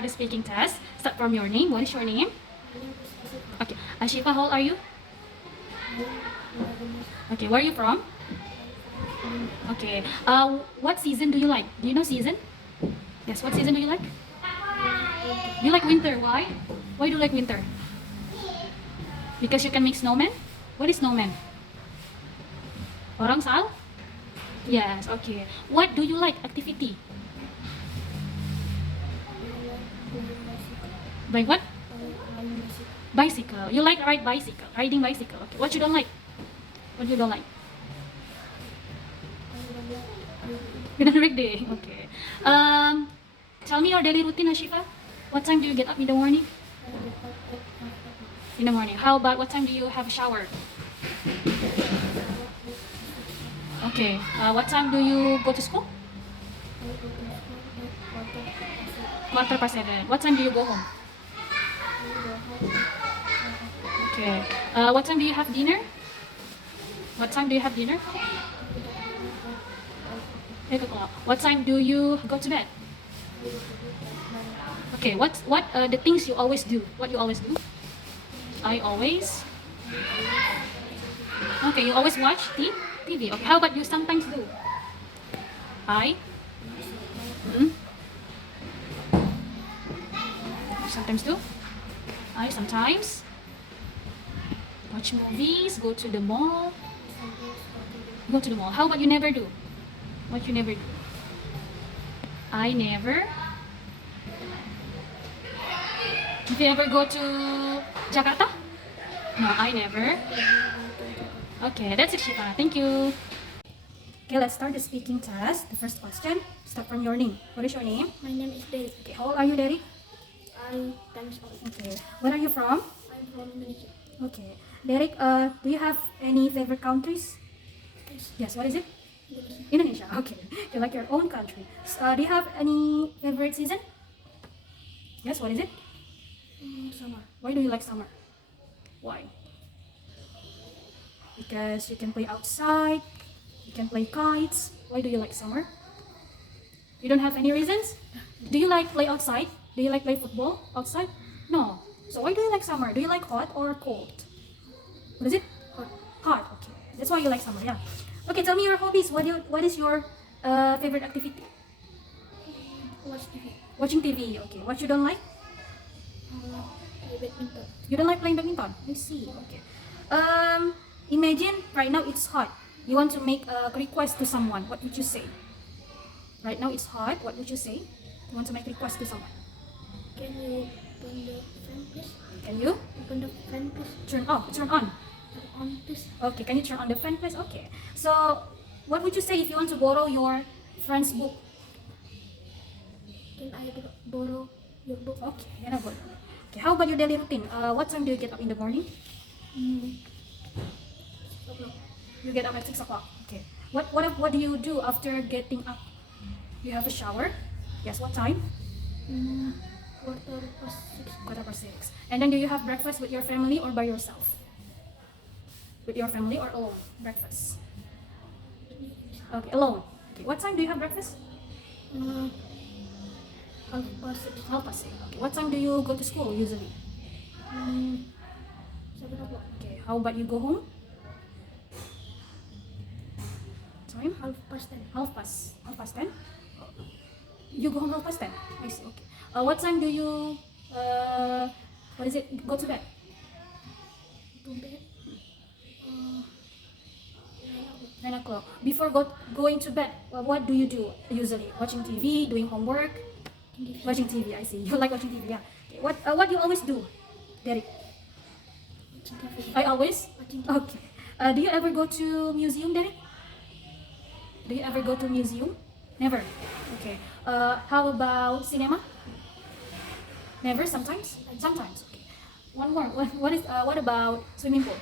start the speaking test. Start from your name. What is your name? Okay. Ashifa, how old are you? Okay, where are you from? Okay. What season do you like? Do you know season? Yes, what season do you like? You like winter. Why? Why do you like winter? Because you can make snowman? What is snowman? Orang sal? Yes, okay. What do you like activity? By what? Bicycle. You like ride bicycle, riding bicycle. Okay. What you don't like? What you don't like? You don't like day. Okay. Tell me your daily routine, Ashifa. What time do you get up in the morning? In the morning. How about what time do you have a shower? Okay. What time do you go to school? 7:15. What time do you go home? Okay. What time do you have dinner? What time do you have dinner? 8 o'clock. What time do you go to bed? Okay. What the things you always do? What you always do? I always. Okay. You always watch TV. Okay. How about you sometimes do? I. Sometimes do. I sometimes watch movies. Go to the mall. Go to the mall. How about you never do? What you never do? I never. If you ever go to Jakarta? No, I never. Okay, that's it, Shifa. Thank you. Okay, let's start the speaking test. The first question. Start from your name. What is your name? My name is Derek. Okay, how old are you, Derek? I'm 10 years old. Okay, where are you from? I'm from Indonesia. Okay, Derek, do you have any favorite countries? Yes, Yes, what is it? Indonesia. Indonesia. Okay, you like your own country. Do you have any favorite season? Yes, what is it? Summer. Why do you like summer? Why? Because you can play outside, you can play kites. Why do you like summer? You don't have any reasons? Do you like play outside? Do you like play football outside? No. So why do you like summer? Do you like hot or cold? What is it? Hot. Hot. Okay. That's why you like summer. Yeah. Okay. Tell me your hobbies. What is your favorite activity? Watch TV. Watching TV. Okay. What you don't like? Play badminton. You don't like playing badminton? I see. Okay. Imagine right now it's hot. You want to make a request to someone. What would you say? Right now it's hot. What would you say? You want to make a request to someone. Can you open the fan, please? Can you Open the fan, please. turn off? Turn on. Turn on, please. Okay. Can you turn on the fan, please? Okay. So, what would you say if you want to borrow your friend's book? Can I borrow your book? Okay. Then I'll borrow. Okay. How about your daily routine? What time do you get up in the morning? 6 o'clock. You get up at 6 o'clock. Okay. What do you do after getting up? You have a shower. Yes. What time? 6:15. 6:15. And then do you have breakfast with your family or by yourself? With your family or alone? Breakfast. Okay, alone. Okay, what time do you have breakfast? 6:30. 6:30. Okay, what time do you go to school usually? 7 o'clock. Okay, how about you go home? Time? 10:30. Half past 10? You go home 10:30? I see, okay. What time do you, go to bed? To bed. 9 o'clock. 9 o'clock. Before going to bed, what do you do usually? Watching TV, doing homework? Watching TV, I see. You like watching TV, yeah. Okay. What do you always do, Derek? Watching TV. I always? Watching TV. Okay. Do you ever go to museum, Derek? Do you ever go to museum? Never. Okay. How about cinema? Never. Sometimes. Sometimes. Okay. One more. What about swimming pool?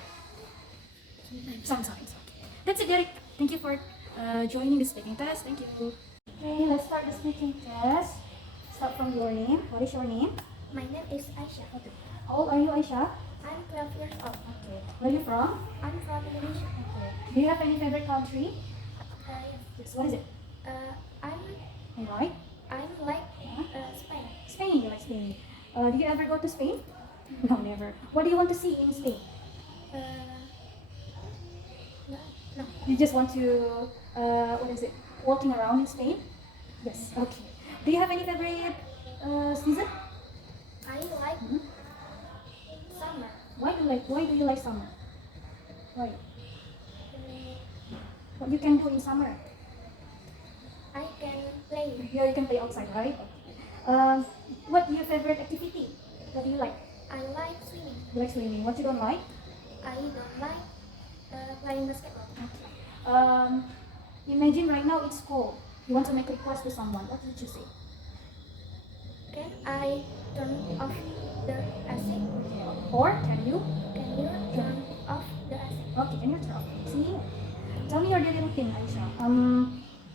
Sometimes. Okay. That's it, Derek. Thank you for joining the speaking test. Thank you. Okay, let's start the speaking test. Start from your name. What is your name? My name is Aisha. Okay. How old are you, Aisha? I'm 12 years old. Okay. Where are you from? I'm from Indonesia. Okay. Do you have any favorite country? Yes. What is it? I'm Alright. I'm like Yeah. Spain. Spain. You like Spain. Do you ever go to Spain? No, never. What do you want to see in Spain? Uh, no, no. You just want to, what is it? Walking around in Spain? Yes. Okay. Do you have any favorite season? I like Mhm. summer. Why do you like summer? Why? Uh, What you can do in summer? I can play. Yeah, you can play outside, right? Um, what your favorite activity? What do you like? I like swimming. You like swimming. What you don't like? I don't like playing basketball. Um, imagine right now it's cold. You want to make a request to someone. What would you say? Can I turn off the AC? Or can you? Can you turn off the AC? Okay, can you turn off? See? Tell me your daily routine, Aisha.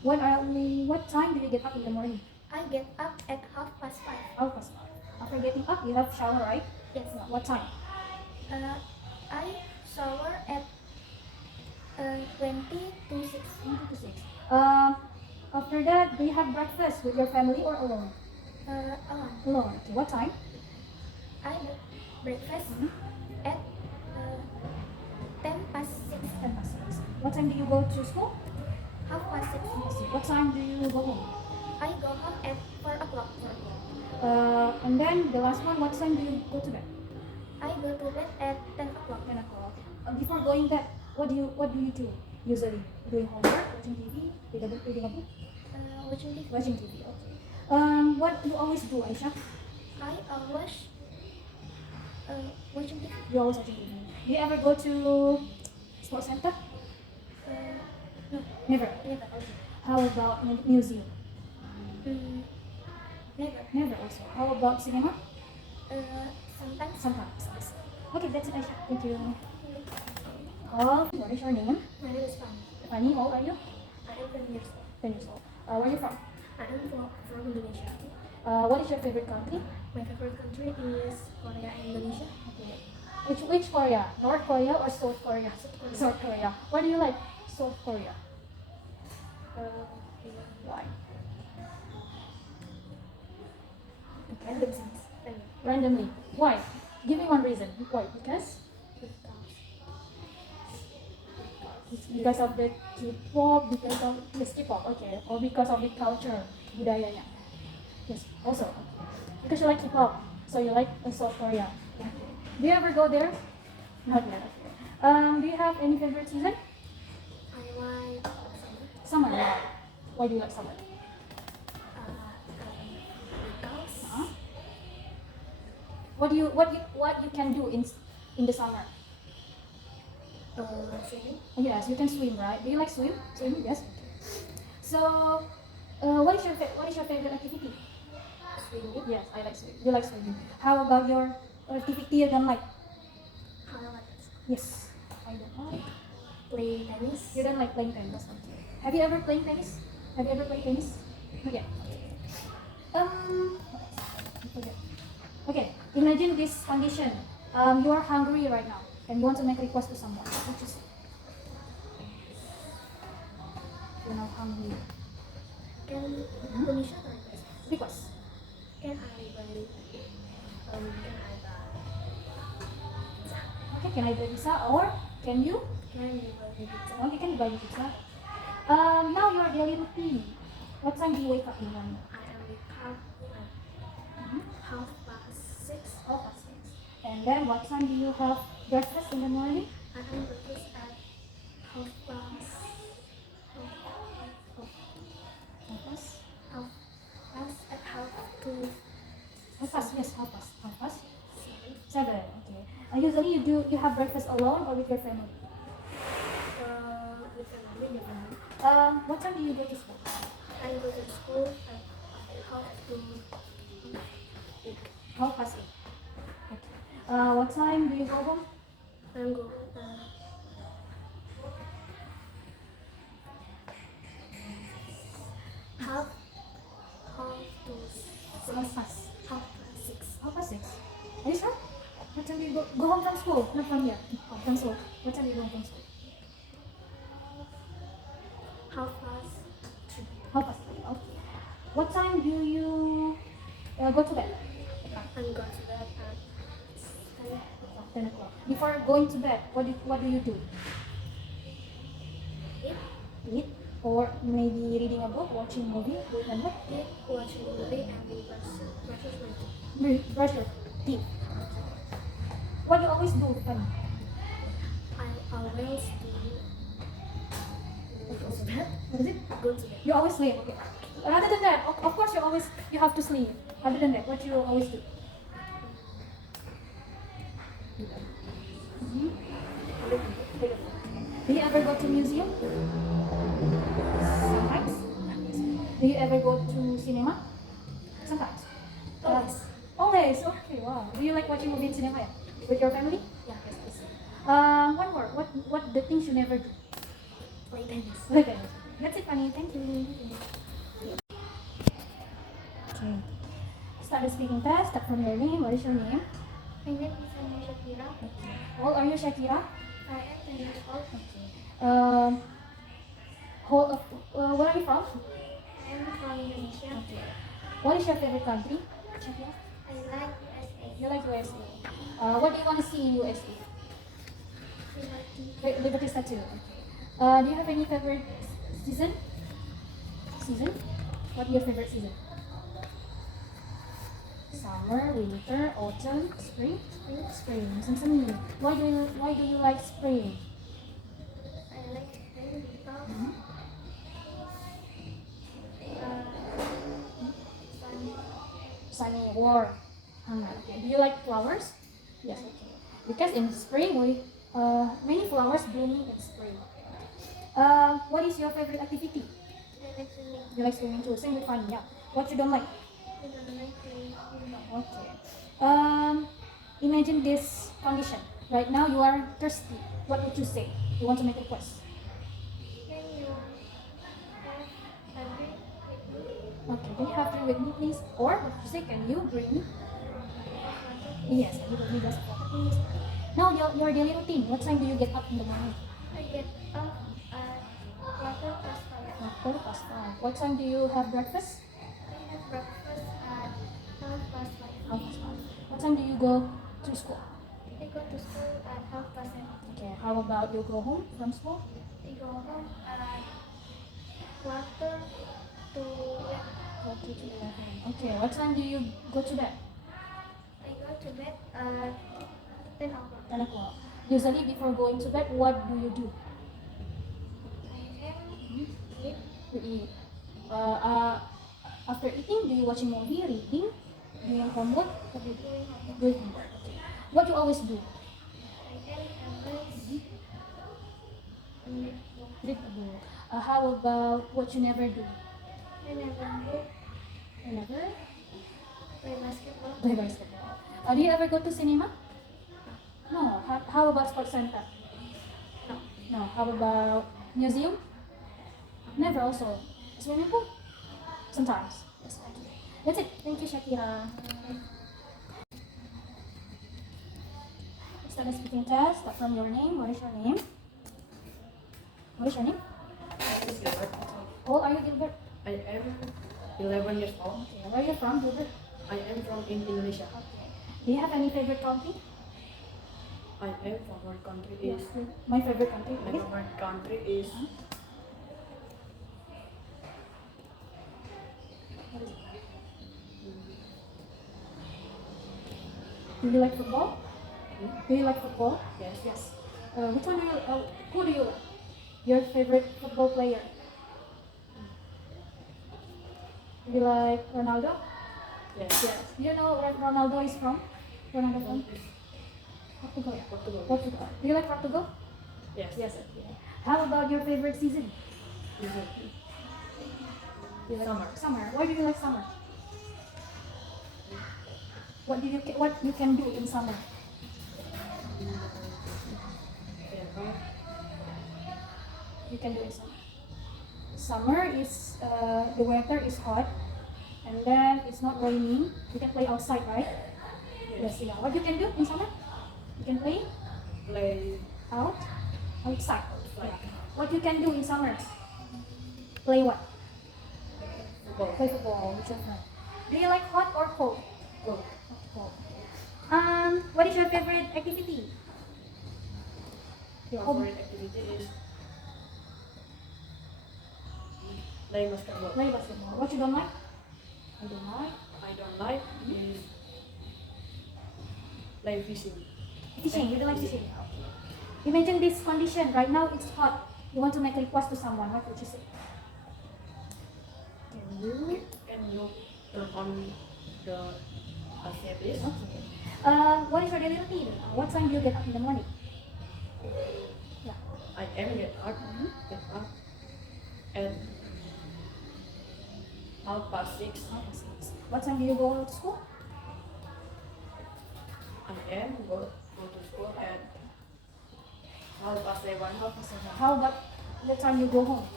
What time do you get up in the morning? I get up at 5:30. Half past five. After getting up, you have shower, right? Yes. What time? I shower at 20 to 6. 1 to 6. Um, after that, do you have breakfast with your family or alone? Alone. Alone. Okay, what time? I do breakfast Mhm. at 10:06. 10 past 6. What time do you go to school? 6:30. What time do you go home? I go home at 4 o'clock. And then the last one, what time do you go to bed? I go to bed at 10 o'clock. 10 o'clock. Before going bed, what do you do usually? Doing homework, watching TV, reading a book, Watching TV. watching TV. Okay. What do you always do, Aisha? I always watching TV. You always watching TV. Do you ever go to sports center? No, Never. never. Okay. How about museum? Never. Never also. How about cinema? Sometimes. Sometimes. Yes. Okay, that's it, Aisha. Thank you. Oh, what is your name? My name is Fanny. Fanny, how old are you? I am 10 years old. 10 years old. Where are you from? I am from Indonesia. What is your favorite country? My favorite country is Korea and Indonesia. Okay. Which Korea? North Korea or South Korea? Korea. South Korea. Why do you like South Korea? Why? Random things. Randomly. Why? Give me one reason. Why? Because of the K-pop, because of yes, K-pop, okay, or because of the culture, budayanya. Yes, also because you like K-pop, so you like South Korea. Okay. Do you ever go there? Not yet. Okay. Do you have any favorite season? I like Summer. Why? Why do you like summer? because Huh? What you can do in the summer? swimming. Yes, you can swim, right? Do you like swim? Swim, yes. So, what is your favorite activity? Swimming. Yes, I like swimming. You like swimming. How about your activity you don't like? I like Yes, I don't like. play tennis. You don't like playing tennis. Okay. Have you ever played tennis? Have you ever played tennis? Not yet. Okay. Okay. Imagine this condition. You are hungry right now and you want to make a request to someone. What you say? You're now hungry. Can Indonesia request? Request. Can I buy? Okay, can I buy pizza or can you? Can you buy pizza? Okay, can you buy pizza? Now your daily routine. What time do you wake up in the morning? I am wake up at 6:30. 6:30. And then what time do you have breakfast in the morning? I am breakfast at 6:30. Breakfast. At half to Half past, yes, half past. Half past 7. 7. Okay. Usually you have breakfast alone or with your family? With family. What time do you go to school? I go to school at half to 8. Half past 8. Okay. What time do you go home? I'm go half to Half past. half past 6. Half past 6. Are you sure? What time do you go home from school? Not from here. Oh, from school. What time do you go home from school? Half past 3. Half past 3. Okay. What time do you go to bed? I'm going to bed at 10 10 o'clock. Before going to bed, what do you do? Eat, Eat? Or maybe reading a book, watching movie, and what? eat, watch a movie, and brushes my teeth. Brush your teeth. What do you always do? I always do go to bed. What is it? Go to bed. You always sleep. Okay. Other than that, of course you have to sleep. Other than that, what do you always do? Mhm. Do you ever go to museum? Sometimes. Do you ever go to cinema? Sometimes. Always. Always. Okay. Wow. Do you like watching movie in cinema? With your family? Yeah, yes, yes. One more. What the things you never do? Play tennis. Okay. That's it, Fanny. Thank you. Okay. Start the speaking test. Start from your name. What is your name? My name is Anya Shakira. How old are you, Shakira? I am 10 years old. Um, where are you from? I am from Indonesia. What is your favorite country, Shakira? I like USA. You like USA. What do you want to see in USA? Liberty Statue. Do you have any favorite season? Season? What is your favorite season? Summer, winter, autumn, spring. Spring. Spring. Why do you like spring? I like spring because Sunny, warm. Okay. Do you like flowers? Yes. Okay. Because in spring many flowers blooming in spring. What is your favorite activity? I like swimming. You like swimming too. Same with fun. Yeah. What you don't like? I don't like playing football. Okay. Imagine this condition. Right now you are thirsty. What would you say? You want to make a request. Can you have a drink with me? Okay. Can you have drink with me, please? Or what you say? Can you bring me? Yes. Can you bring me glass of water, please? Now your daily routine. What time do you get up in the morning? I get up at 5:15. 5:15. What time do you have breakfast? I have breakfast at 5:30. 5:30. What time do you go to school? I go to school at 7:30. Okay. How about you go home from school? I go home at 1:45. 12 to 11. Okay. What time do you go to bed? I go to bed at 10 o'clock. 10 o'clock. Usually before going to bed, what do you do? I am eat. You eat. After eating, do you watch a movie, reading, doing homework? What do you do? Doing homework. Doing homework. Okay. What you always do? I am always read book. Read a book. How about what you never do? I never do You never play basketball. play basketball. Do you ever go to cinema? No. How about sports center? No. No. How about museum? Never also. Swimming pool? Sometimes. Yes, okay. That's it. Thank you, Shakira. Start the speaking test. Start from your name. What is your name? What is your name? How old are you, Gilbert? I am 11 years old. Okay. Where are you from, Gilbert? I am from Indonesia. Okay. Do you have any favorite country? I am favorite country is My favorite country my is? favorite country is Do you like football? Do you like football? yes. Yes. Which one do you? Who do you like? Your favorite football player? Do you like Ronaldo? Yes. Yes. Do you know where Ronaldo is from? Ronaldo from Portugal. Portugal. Portugal. Do you like Portugal? Yes. Yes. Okay. How about your favorite season? Is it Do you like Summer. Summer. Why do you like summer? What you can do in summer? ever? You can do in summer. Summer is the weather is hot, and then it's not raining. You can play outside, right? Yes. Yeah. What you can do in summer? You can play Play outside. Outside. Yeah. What you can do in summer? Play what? football. Play football with your friend. Do Do you like hot or cold? Cold. Cold. What is your favorite activity? Your hobby? Favorite activity is playing basketball. Play basketball. What you don't like? I don't like. I don't like is playing fishing. Fishing. You don't like fishing. Imagine this condition. Right now it's hot. You want to make a request to someone. What would you say? Can you? Can you turn on the AC please? Okay. What is your daily routine? What time do you get up in the morning? Yeah. I am get up at 6:30. What time do you go to school? I am go to school at 7:30. How about the time you go home?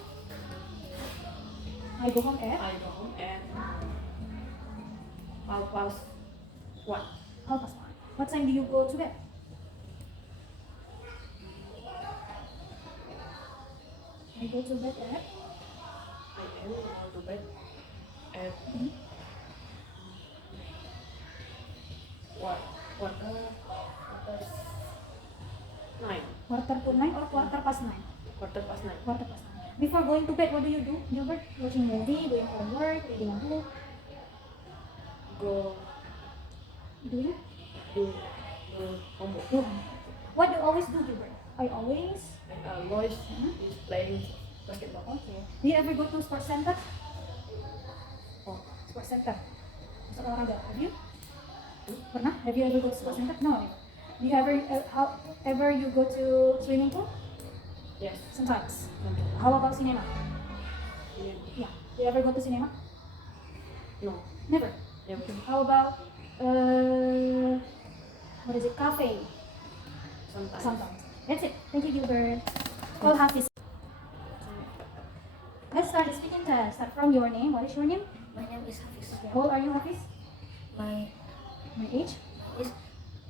I go home at I go home at 1:30. 1:30. What time do you go to bed? I go to bed at I am go to bed at quarter 9. quarter to 9 or quarter past 9? Quarter past 9. Quarter past 9. Before going to bed, what do you do, Gilbert? Watching movie, doing homework, reading a book. Go Do you? do homework. Do. What do you always do, Gilbert? I always. And Lois is playing basketball. Okay. Do you ever go to sports center? Oh, Sports center. Masuk olahraga. Have you? Pernah? Have you ever go to sports center? No. Never. Do you ever you go to swimming pool? yes. Sometimes. How about cinema? Yeah. Yeah. Do you ever go to cinema? No. Never. Yeah. How about what is it? Cafe. Sometimes. Sometimes. That's it. Thank you, Gilbert. Call Hafiz. Let's start the speaking test. Start from your name. What is your name? My name is Hafiz. Okay. How old are you, Hafiz? My My age? is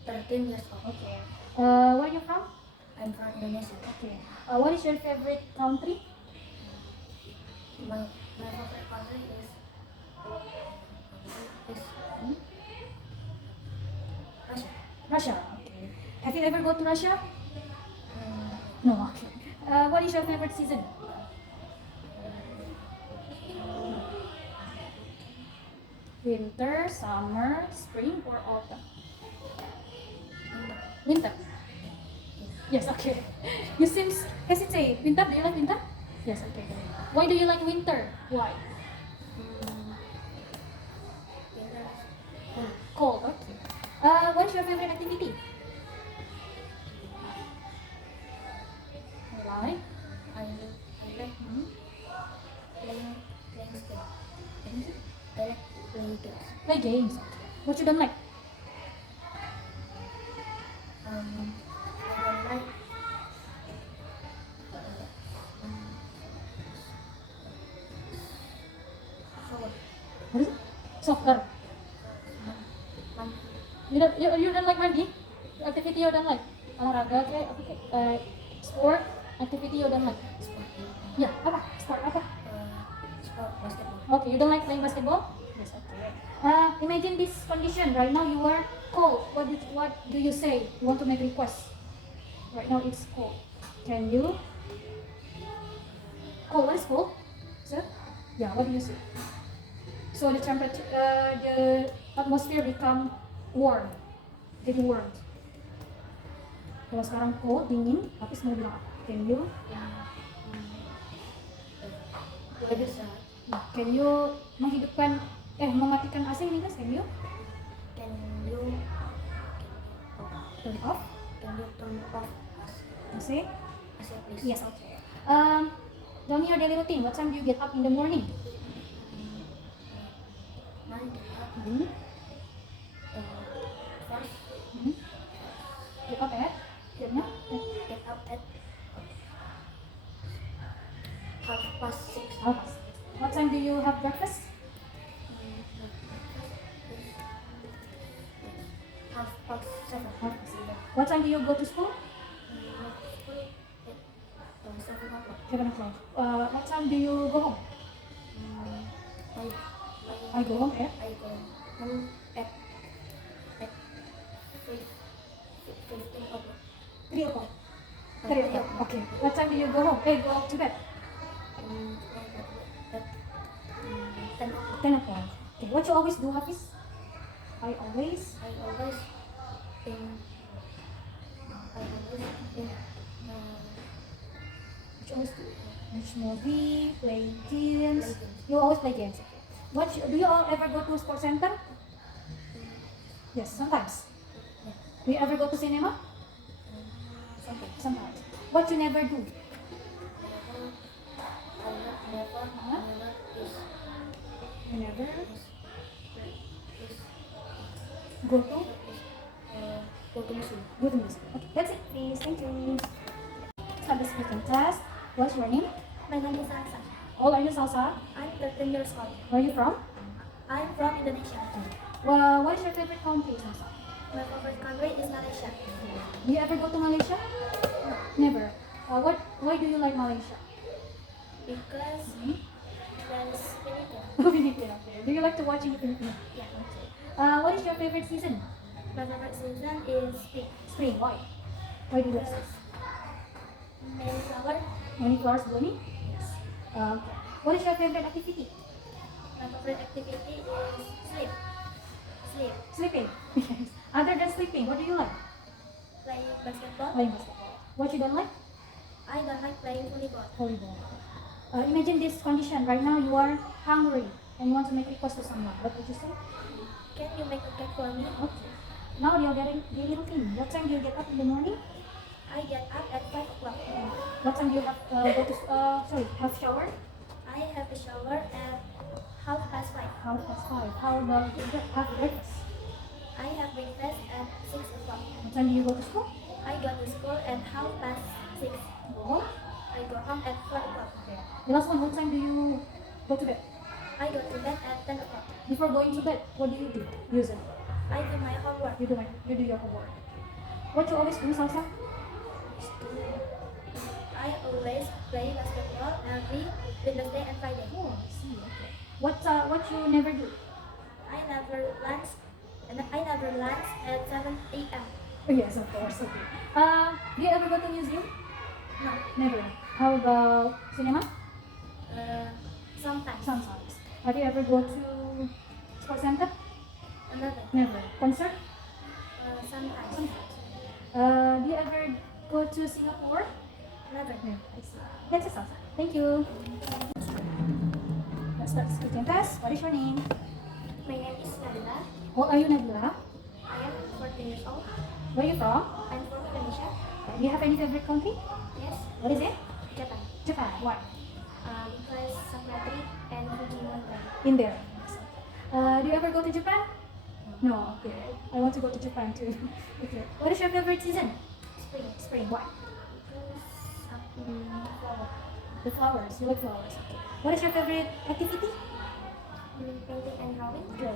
13 years old. Okay. Where are you from? I'm from Indonesia. Okay. What is your favorite country? My favorite country is Russia. Russia. Okay. Have you ever go to Russia? Um, No. Okay. What is your favorite season? Winter, summer, spring, or autumn? Winter. Yes, okay. You seem hesitate. Winter, do you like winter? Yes, okay. Why do you like winter? Why? winter. Cold, okay. What's your favorite activity? Why? I like playing games. I like playing games. Play games. What you don't like? I don't like soccer. What is it? Soccer. Um, You don't like mandi? Activity you don't like? Olahraga kayak apa kayak sport activity you don't like? Ya, apa? Sport apa? sport basketball. Okay, you don't like playing basketball? Yes, okay. Imagine this condition. Right now you are cold. What do you say? You want to make request. Right now it's cold. Can you? Cold. What is cold? Sir? Yeah. What do you say? So the temperature, the atmosphere become warm, jadi warm. Kalau sekarang cold, dingin, tapi mau bilang apa? Can you? Gak bisa. Can you menghidupkan, mematikan AC ini guys? Can you? Can you Turn off turn off AC? AC please? Yes, okay. Tell me your daily routine. What time do you get up in the morning? 9 get up. First Get up at? Jamnya? get up at 6:30. What time do you have breakfast? 7:30. What time do you go to school? 7 o'clock. 7 o'clock. What time do you go home? 5. I go home at I go home at 15 o'clock. 3 o'clock. 3 o'clock. Okay. What time do you go home? Hey, go to bed. At 10 o'clock. 10 o'clock. Okay. What you always do, Hafiz? I always. I always in What you always do? Watch movie, play games. You always play games. Do you all ever go to sports center? Yes, sometimes. Do you ever go to cinema? Sometimes. What you never do? You never go to go to music. Okay, that's it, please. Thank you. Start the speaking test. What's your name? My name is Salsa. How old are you, Salsa? I'm 13 years old. Where are you from? I'm from Indonesia. Well, what is your favorite country, Salsa? My favorite country is Malaysia. Do you ever go to Malaysia? Never. Why do you like Malaysia? Because there's Filipino. Filipino. Do you like to watch in the Philippines? Yeah. What is your favorite season? My favorite season is spring. Spring. Why? Why do you like Because spring? many flower. Many flowers blooming? Yes. What is your favorite activity? My favorite activity is sleep. Sleep. Sleeping. Yes. Other than sleeping, what do you like? Play basketball. Playing basketball. What you don't like? I don't like playing volleyball. Volleyball. Imagine this condition. Right now you are hungry and you want to make request to someone. What would you say? Can you make a cake for me? Okay. Now you're getting daily routine. What time do you get up in the morning? I get up at 5 o'clock. What time do you have have shower? I have a shower at 5:30. 5:30. How about you have breakfast? I have breakfast at 6 o'clock. What time do you go to school? I go to school at 6:30. Go home. I go home at 4 o'clock. The last one, what time do you go to bed? I go to bed at 10 o'clock. Before going to bed, what do you do? Usually, I do my homework. you do your homework. What you always do, Salsa? I always play basketball every Wednesday and Friday. Oh, I see. Okay. What you never do? I never lunch at 7 a.m. Oh, yes, of course. Okay. Do you ever go to museum? No. Never. How about cinema? Sometimes. Sometimes. Have you ever go to sports center? Another. Never. Concert? Sometimes. Sometimes. Do you ever go to Singapore? Never. Never. I see. That's it, Salsa. Thank you. Let's start speaking test. What is your name? My name is Nabila. How old are you, Nabila? I am 14 years old. Where are you from? I'm from Indonesia. Do you have any favorite country? Yes. What is it? Japan. Japan. Why? Because Sakura Tree and Fuji Mountain. In there. Do you ever go to Japan? No. Okay. I want to go to Japan too. Okay. What is your favorite season? Spring. Spring. Why? Flower. The flowers. You like flowers. Okay. What is your favorite activity? Painting and drawing. Draw.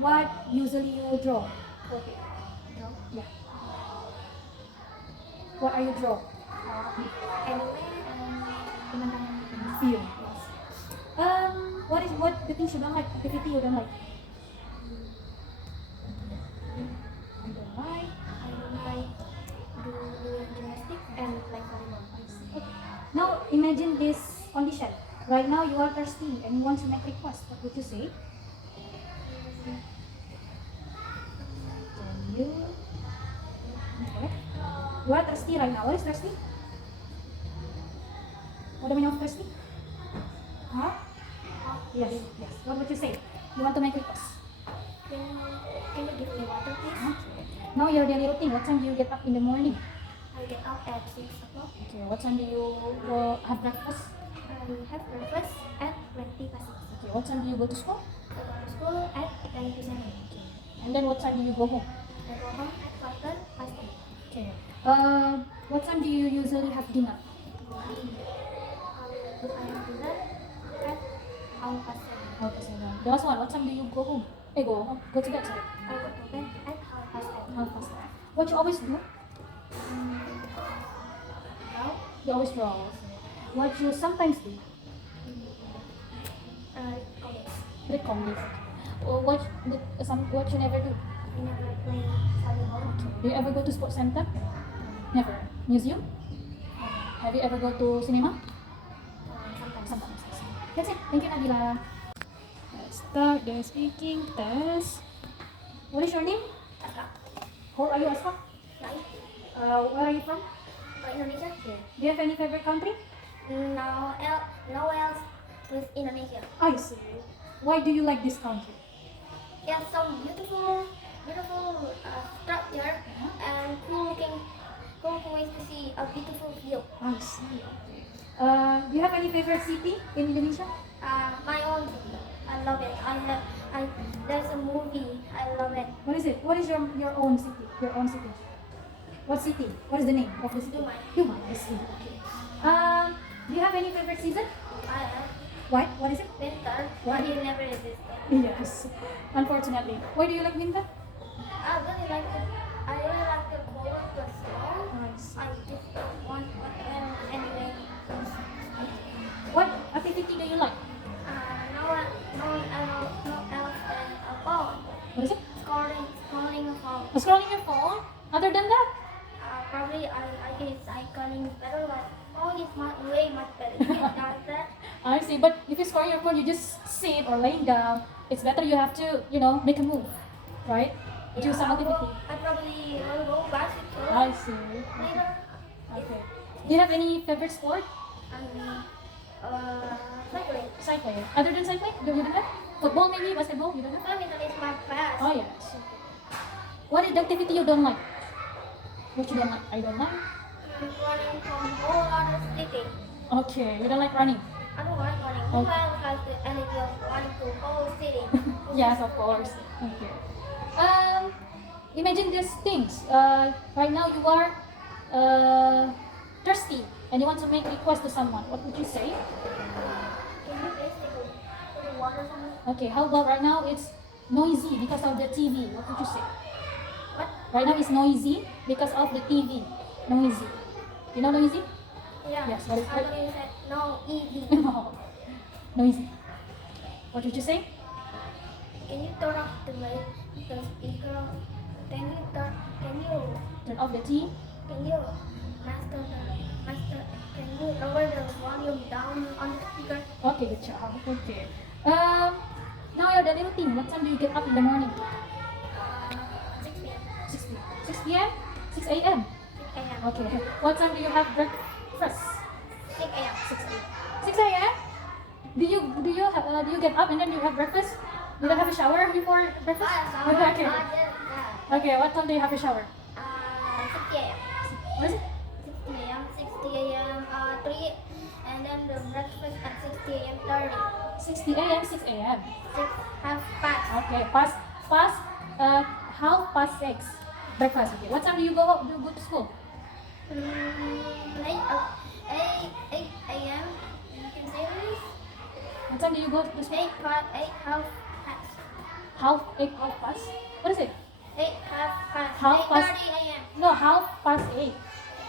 What usually you draw? Okay. Draw. Yeah. What are you draw? Anime and pemandangan. View. What the things you don't like? Activity you don't like? You don't like. I like doing gymnastics and play volleyball. Okay. Now imagine this condition. Right now you are thirsty and you want to make request. What would you say? Can you? Okay. You are thirsty right now. What is thirsty? What do you mean of thirsty? Huh? Yes. Yes. What would you say? You want to make request. Can you give me water, please? Okay. Now your daily routine. What time do you get up in the morning? I get up at 6 o'clock. Okay. What time do you have breakfast? I have breakfast at 20 past 6. Okay. What time do you go to school? I go to school at 10 to 7. And then what time do you go home? I go home at quarter past 8. Okay. What time do you usually have dinner? I have dinner at 7:30. Okay, so the last one. What time do you go home? Go home. Go to bed. Sorry. I go to bed at 8:30. 8:30. What you always do? Now, You always draw. What you sometimes do? college. Recall this. What what you never do? I never play volleyball. Do you ever go to sports center? Never. Museum? Have you ever go to cinema? Sometimes. Sometimes. That's it. Thank you, Nabila. Let's start the speaking test. What is your name? Aska. How old are you, Asfa? Right? Where are you from? Indonesia? Okay. Do you have any favorite country? No else with Indonesia. I see. Why do you like this country? It has some beautiful structure and cool ways to see a beautiful view. I see. Okay. Do you have any favorite city in Indonesia? My own city. I love it. There's a movie. I love it. What is it? What is your own city? Your own city. What city? What is the name of the city? Dumai. Dumai. I see. Okay. Do you have any favorite season? I have Why? What is it? winter, Why? but it never existed. Yes. Unfortunately. Why do you like winter? I really like the cold, the snow. I see. I just don't want anyway. What activity do you like? No else than a phone. What is it? Scrolling a phone. Scrolling your phone. Other than that? Probably I guess cycling better, but phone is way much better. You can does that. I see. But if you scroll your phone, you just sit or laying down. It's better you have to, make a move, right? Do some activity. I probably will go basketball I see. later. Okay. Do you have any favorite sport? Cycling. Cycling. Other than cycling, do you do that? Football maybe? Basketball? You don't have? Badminton is my best. Oh yes. What is the activity you don't like? What you don't like? I don't like. Running from whole other city. Okay, you don't like running. I don't like running. Who has the energy of running to whole city? Yes, of course. Okay. Imagine these things. Right now you are thirsty and you want to make request to someone. What would you say? Can you please put the water for me? Okay. How about right now it's noisy because of the TV. What would you say? What? Right now it's noisy because of the TV. Noisy. You know noisy? Yeah. Yes, what is I it? thought you said no easy. No. Noisy. What did you say? Can you turn off the speaker? Can you Turn off the TV. can you can you lower the volume down on the speaker? Okay, good job. Okay. Now your daily routine. What time do you get up in the morning? 6 p.m. 6 p.m. 6 p.m. 6 a.m. 6 a.m. Okay. What time do you have breakfast? 6 a.m. 6 a.m. 6 a.m. Do you get up and then you have breakfast? You don't have a shower before breakfast? Okay. Yeah. Okay. What time do you have a shower? 60 a.m. What is it? 60 a.m. 3, and then the breakfast at 60 a.m. 30. 60 a.m. 6 a.m. 6 half past. Okay. Half past 6. Breakfast. Okay. What time do you go to school? 8 a.m. You can say this. What time do you go to school? 8 half past. Half past? What is it? 8 half past. Half past. 8:30 a.m. No, half past 8.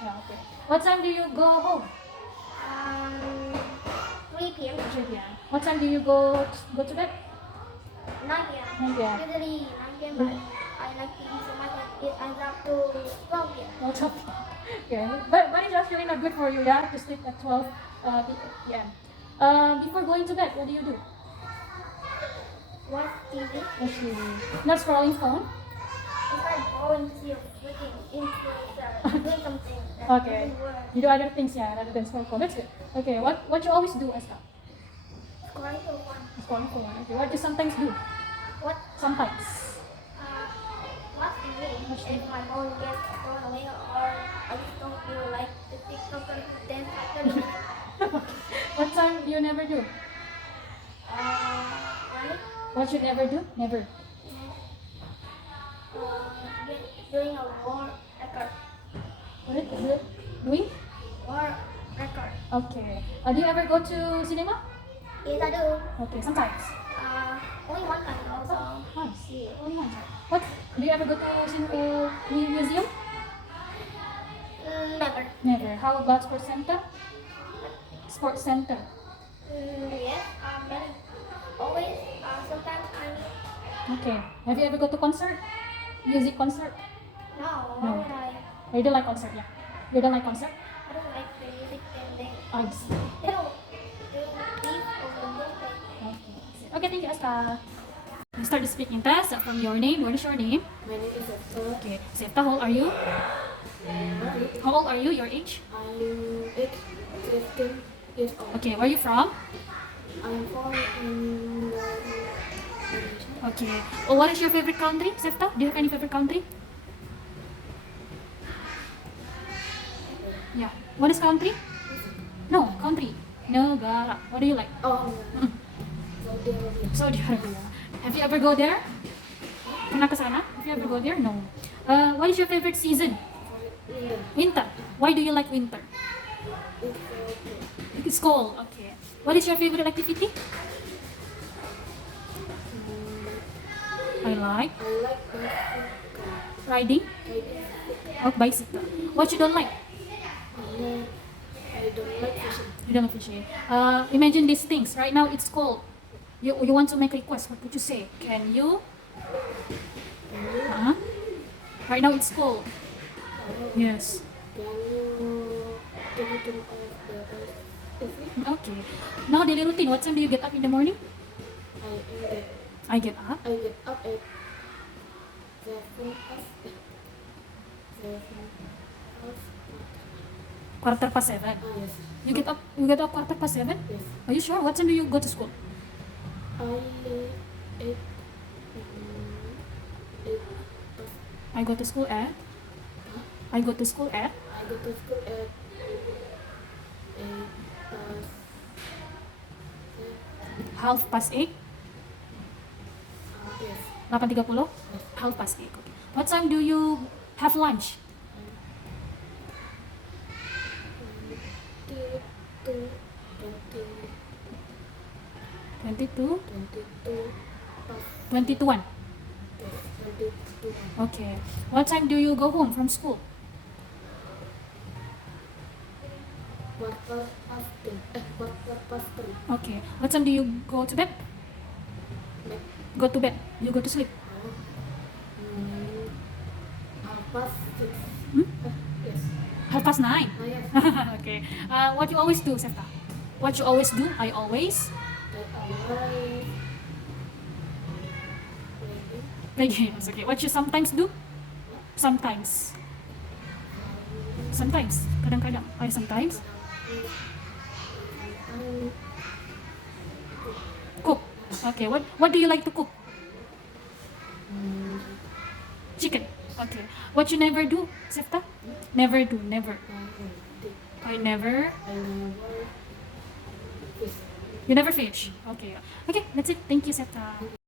Yeah, okay. What time do you go home? 3 p.m. 3 p.m. What time do you go to bed? 9 p.m. 9 p.m. Usually 9 p.m. But I like to eat so much that I up to 12 p.m. No, 12 p.m. Okay. But it's actually not good for you, yeah, to sleep at 12 p.m. Before going to bed, what do you do? Watch TV. Actually, not scrolling phone. Instead of going to looking into doing something that Okay. doesn't work. You do other things, yeah, rather than scroll phone. That's good. Okay. What you always do, Aska? Scrolling to one. Scrolling phone. Okay. What do you sometimes do? What? Sometimes. Watch TV. If my phone gets thrown away or I just don't feel like the TikTok to dance after the What time do you never do? running. What you never do? Never. Doing a war record. What is it? Doing? War record. Okay. Do you ever go to cinema? Yes, I do. Okay, sometimes. Only one time also. I see. Only one time. What? Do you ever go to museum? Never. Never. How about sports center? Sports center. Yes, many. Always, Okay. Have you ever go to concert? Music concert? No, No. why would I? Or you don't like concert? Yeah. You don't like concert? I don't like the music and I see. they don't leave over the Okay. Okay, thank you, Asta. You start the speaking test from your name. What is your name? My name is Esther. Okay. Sefta, how old are you? How old are you? Your age? I'm 15 years old. Okay. Where are you from? I'm from Indonesia. Okay. Oh, what is your favorite country, Sefta? Do you have any favorite country? Yeah. What is country? No, country. Negara. What do you like? Oh, Mm. Saudi Arabia. Saudi Arabia. Have you ever go there? Pernah ke sana? Have you ever go there? No. What is your favorite season? Yeah. Winter. Why do you like winter? It's cold. Okay. What is your favorite activity? I like I like bicycle. riding. Oh, bicycle. What you don't like? I don't like fishing. You don't like fishing. Imagine these things. Right now it's cold. You want to make a request. What would you say? Can you? Uh-huh. Right now it's cold. Yes. Can you turn off the AC? Okay. Now daily routine. What time do you get up in the morning? I I get get up. I get up at 7 past 7 past. Quarter past 7. Yes. You get up. You get up quarter past 7. Yes. Are you sure? What time do you go to school? I ate 8 past. I go to school at. I go to school at. I go to school at 8 past. Half past 8. Yes. 8.30. Half past 8. Okay. What time do you have lunch? 22, 22. 22 past. 21. Yes. 22. Okay. What time do you go home from school? Quarter past 10. Quarter past 3. Okay. What time do you go to bed? Like, Go to bed. You go to sleep. half past 6. Hmm? Yes. Half past 9. Yes. Okay. What you always do, Sefta? What you always do? I always play games. Okay. What you sometimes do? Sometimes. Sometimes. Kadang-kadang. I sometimes cook. Okay. What do you like to cook? Chicken. Okay. What you never do, Sefta? Never do. Never. I never. You never fish. Okay. Okay. That's it. Thank you, Sefta.